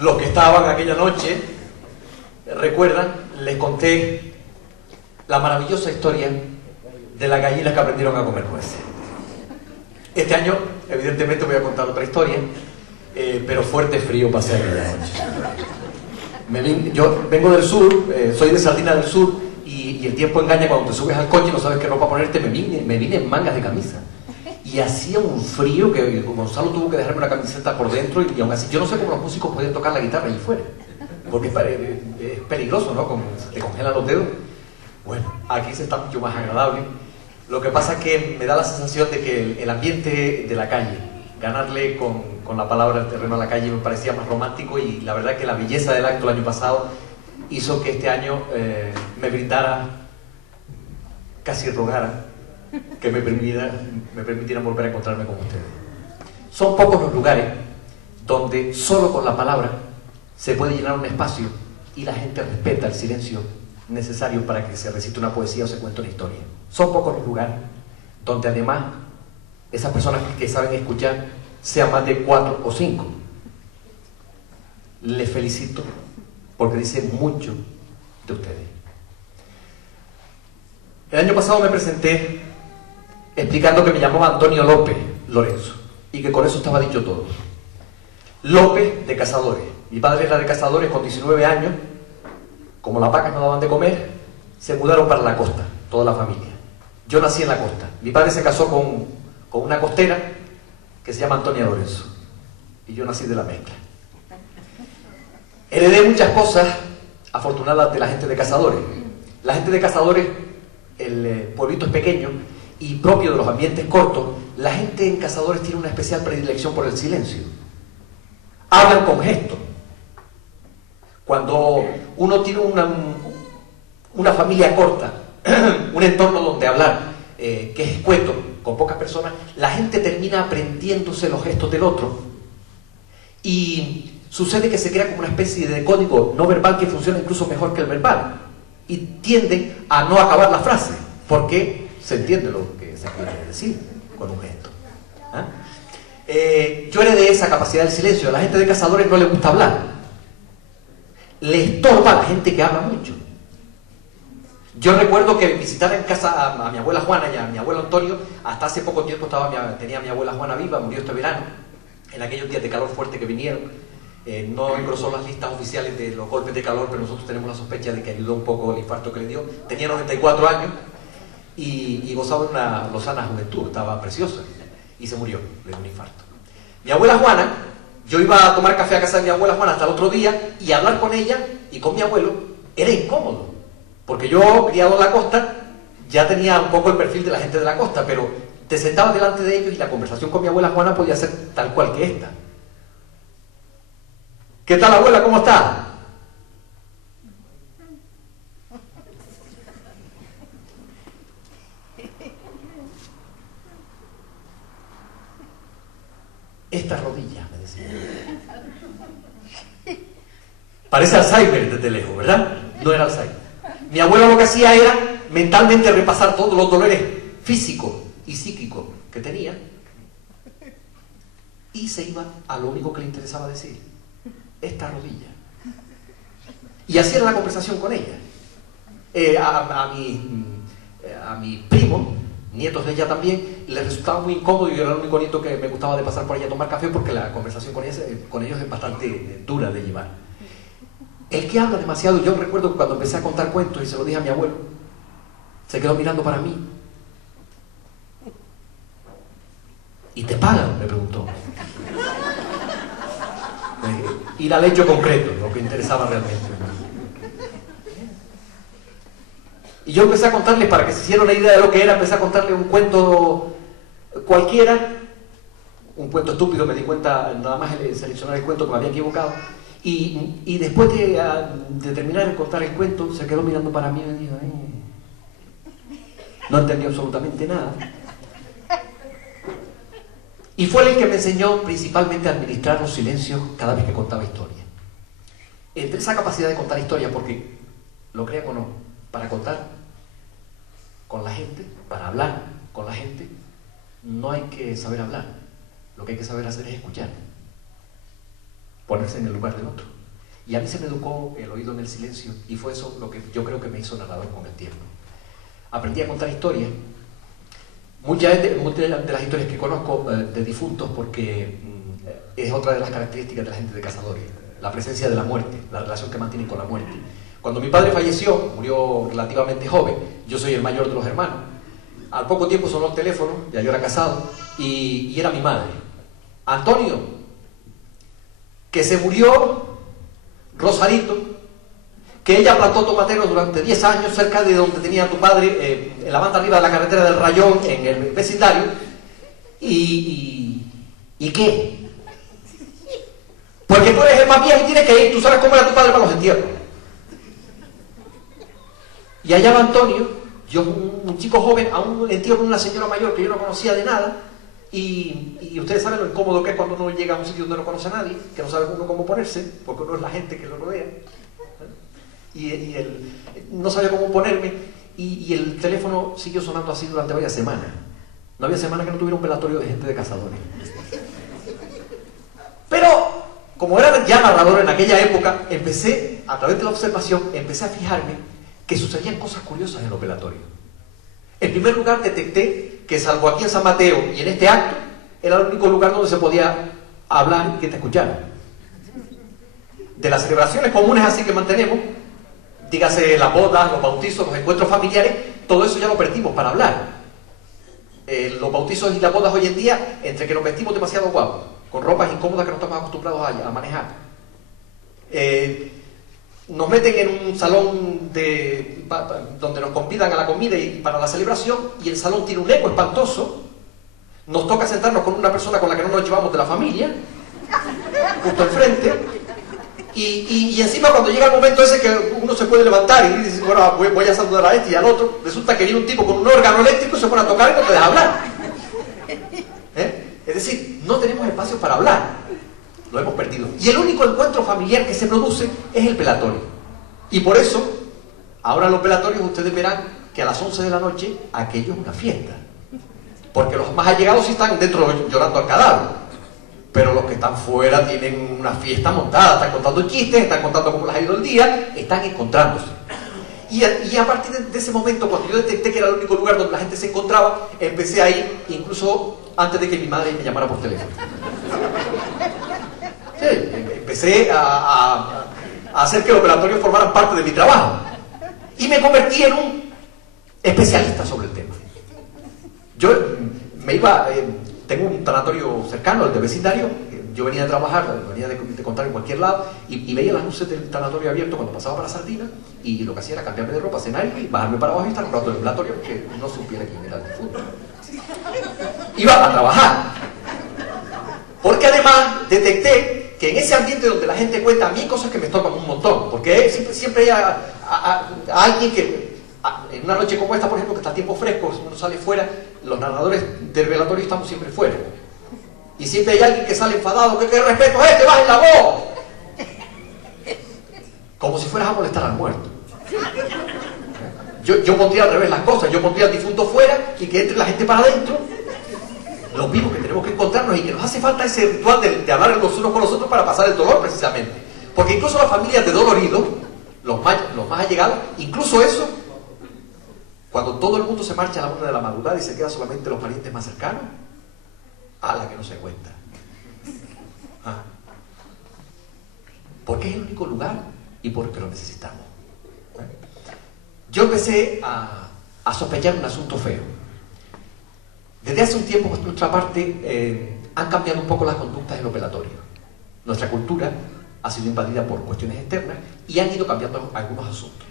Los que estaban aquella noche recuerdan, les conté la maravillosa historia de las gallinas que aprendieron a comer nueces. Este año, evidentemente, voy a contar otra historia, pero fuerte frío pasé aquella noche. Yo vengo del sur, soy de Sardina del Sur, y el tiempo engaña cuando te subes al coche y no sabes qué ropa ponerte. Me vine en mangas de camisa. Y hacía un frío que Gonzalo tuvo que dejarme una camiseta por dentro, y aún así yo no sé cómo los músicos podían tocar la guitarra allí fuera, porque es peligroso, ¿no? Como se te congelan los dedos. Bueno, aquí se está mucho más agradable. Lo que pasa es que me da la sensación de que el ambiente de la calle, ganarle con la palabra el terreno a la calle, me parecía más romántico, y la verdad que la belleza del acto el año pasado hizo que este año me brindara, casi rogara, que me permitieran volver a encontrarme con ustedes. Son pocos los lugares donde solo con la palabra se puede llenar un espacio y la gente respeta el silencio necesario para que se recite una poesía o se cuente una historia. Son pocos los lugares donde además esas personas que saben escuchar sean más de 4 o 5. Les felicito porque dicen mucho de ustedes. El año pasado me presenté explicando que me llamaba Antonio López Lorenzo y que con eso estaba dicho todo. López de Cazadores. Mi padre era de Cazadores. Con 19 años, como las vacas no daban de comer, se mudaron para la costa, toda la familia. Yo nací en la costa. Mi padre se casó con una costera que se llama Antonia Lorenzo, y yo nací de la mezcla. Heredé muchas cosas afortunadas de la gente de Cazadores. La gente de Cazadores, el pueblito es pequeño, y propio de los ambientes cortos, la gente en Cazadores tiene una especial predilección por el silencio. Hablan con gestos. Cuando uno tiene una familia corta, un entorno donde hablar, que es escueto, con pocas personas, la gente termina aprendiéndose los gestos del otro, y sucede que se crea como una especie de código no verbal que funciona incluso mejor que el verbal, y tienden a no acabar la frase, porque se entiende lo que se quiere decir con un gesto. ¿Ah? Yo heredé esa capacidad del silencio. A la gente de Cazadores no le gusta hablar, le estorba a la gente que habla mucho. Yo recuerdo que visitara en casa a mi abuela Juana y a mi abuelo Antonio. Hasta hace poco tiempo tenía a mi abuela Juana viva, murió este verano, en aquellos días de calor fuerte que vinieron. No engrosó las listas oficiales de los golpes de calor, pero nosotros tenemos la sospecha de que ayudó un poco el infarto que le dio. Tenía 94 años y gozaba de una lozana juventud, estaba preciosa, y se murió, le dio un infarto. Mi abuela Juana, yo iba a tomar café a casa de mi abuela Juana hasta el otro día, y hablar con ella y con mi abuelo era incómodo, porque yo, criado en la costa, ya tenía un poco el perfil de la gente de la costa, pero te sentabas delante de ellos y la conversación con mi abuela Juana podía ser tal cual que esta. ¿Qué tal, abuela? ¿Cómo está? Esta rodilla, me decía. Parece Alzheimer desde lejos, ¿verdad? No era Alzheimer. Mi abuelo lo que hacía era mentalmente repasar todos los dolores físicos y psíquicos que tenía, y se iba a lo único que le interesaba decir: esta rodilla. Y así era la conversación con ella. A mi primo, nietos de ella también, les resultaba muy incómodo, y yo era el único nieto que me gustaba de pasar por allá a tomar café, porque la conversación con ellos es bastante dura de llevar. El que habla demasiado, yo recuerdo que cuando empecé a contar cuentos y se lo dije a mi abuelo, se quedó mirando para mí. ¿Y te pagan?, me preguntó. Ir al hecho concreto, lo que interesaba realmente. Y yo empecé a contarles, para que se hicieran una idea de lo que era, empecé a contarles un cuento cualquiera, un cuento estúpido. Me di cuenta, nada más seleccionar el cuento, que me había equivocado, y después de terminar de contar el cuento, se quedó mirando para mí y me dijo: no entendió absolutamente nada. Y fue el que me enseñó principalmente a administrar los silencios cada vez que contaba historias. Entre esa capacidad de contar historias, porque, lo crean o no, para contar con la gente, para hablar con la gente, no hay que saber hablar. Lo que hay que saber hacer es escuchar. ponerse en el lugar del otro. Y a mí se me educó el oído en el silencio, y fue eso lo que yo creo que me hizo narrador con el tiempo. Aprendí a contar historias, muchas de las historias que conozco de difuntos, porque es otra de las características de la gente de cazadores, la presencia de la muerte, la relación que mantienen con la muerte. Cuando mi padre falleció, murió relativamente joven, yo soy el mayor de los hermanos. Al poco tiempo sonó el teléfono, ya yo era casado, y era mi madre. Antonio, que se murió Rosarito, que ella plantó tomateros durante 10 años cerca de donde tenía tu padre, en la banda arriba de la carretera del Rayón, en el vecindario. ¿Y qué? Porque tú eres el más viejo y tienes que ir, tú sabes cómo era tu padre para los entierros. Y allá va Antonio, yo un chico joven, a un entierro de una señora mayor que yo no conocía de nada, y ustedes saben lo incómodo que es cuando uno llega a un sitio donde no conoce a nadie, que no sabe uno cómo ponerse, porque uno es la gente que lo rodea, y él no sabía cómo ponerme, y el teléfono siguió sonando así durante varias semanas. No había semana que no tuviera un velatorio de gente de cazadores. Pero, como era ya narrador en aquella época, empecé, a través de la observación, empecé a fijarme que sucedían cosas curiosas en los velatorios. En primer lugar, detecté que, salvo aquí en San Mateo y en este acto, era el único lugar donde se podía hablar y que te escucharan. De las celebraciones comunes así que mantenemos, dígase las bodas, los bautizos, los encuentros familiares, todo eso ya lo perdimos para hablar. Los bautizos y las bodas hoy en día, entre que nos vestimos demasiado guapos, con ropas incómodas que no estamos acostumbrados a manejar, nos meten en un salón donde nos convidan a la comida y para la celebración, y el salón tiene un eco espantoso. Nos toca sentarnos con una persona con la que no nos llevamos de la familia, justo enfrente, y encima cuando llega el momento ese que uno se puede levantar y dice, bueno, voy a saludar a este y al otro, resulta que viene un tipo con un órgano eléctrico y se pone a tocar y no te deja hablar. Es decir, no tenemos espacio para hablar, lo hemos perdido. Y el único encuentro familiar que se produce es el velatorio. Y por eso, ahora en los velatorios ustedes verán que a las 11 de la noche aquello es una fiesta. Porque los más allegados sí están dentro llorando al cadáver. Pero los que están fuera tienen una fiesta montada, están contando chistes, están contando cómo les ha ido el día, están encontrándose. Y a partir de ese momento, cuando yo detecté que era el único lugar donde la gente se encontraba, empecé a ir, incluso antes de que mi madre me llamara por teléfono. Sí, empecé a hacer que los velatorios formaran parte de mi trabajo. Y me convertí en un especialista sobre el tema. Yo me iba... tengo un tanatorio cercano, el de vecindario. Yo venía de trabajar, venía de contar en cualquier lado, y veía las luces del tanatorio abierto cuando pasaba para Sardina, y lo que hacía era cambiarme de ropa, cenar y bajarme para abajo y estar un rato en el velatorio, que no supiera quién era el difunto. Iba a trabajar. Porque además detecté que en ese ambiente donde la gente cuenta a mí cosas que me estorban un montón, porque siempre hay a alguien que, en una noche como esta, por ejemplo, que está a tiempo fresco, uno sale fuera, los narradores del velatorio estamos siempre fuera. Y siempre hay alguien que sale enfadado, que qué respeto es este, bajen la voz. Como si fueras a molestar al muerto. Yo pondría al revés las cosas, yo pondría al difunto fuera y que entre la gente para adentro. Lo mismo que tenemos que encontrarnos y que nos hace falta ese ritual de hablar los unos con los otros para pasar el dolor, precisamente. Porque incluso las familias de doloridos, los más allegados, incluso eso, cuando todo el mundo se marcha a la 1 de la madrugada y se quedan solamente los parientes más cercanos, a la que no se cuenta. Porque es el único lugar y porque lo necesitamos. Yo empecé a sospechar un asunto feo. Desde hace un tiempo, por nuestra parte, han cambiado un poco las conductas en los velatorios. Nuestra cultura ha sido invadida por cuestiones externas y han ido cambiando algunos asuntos.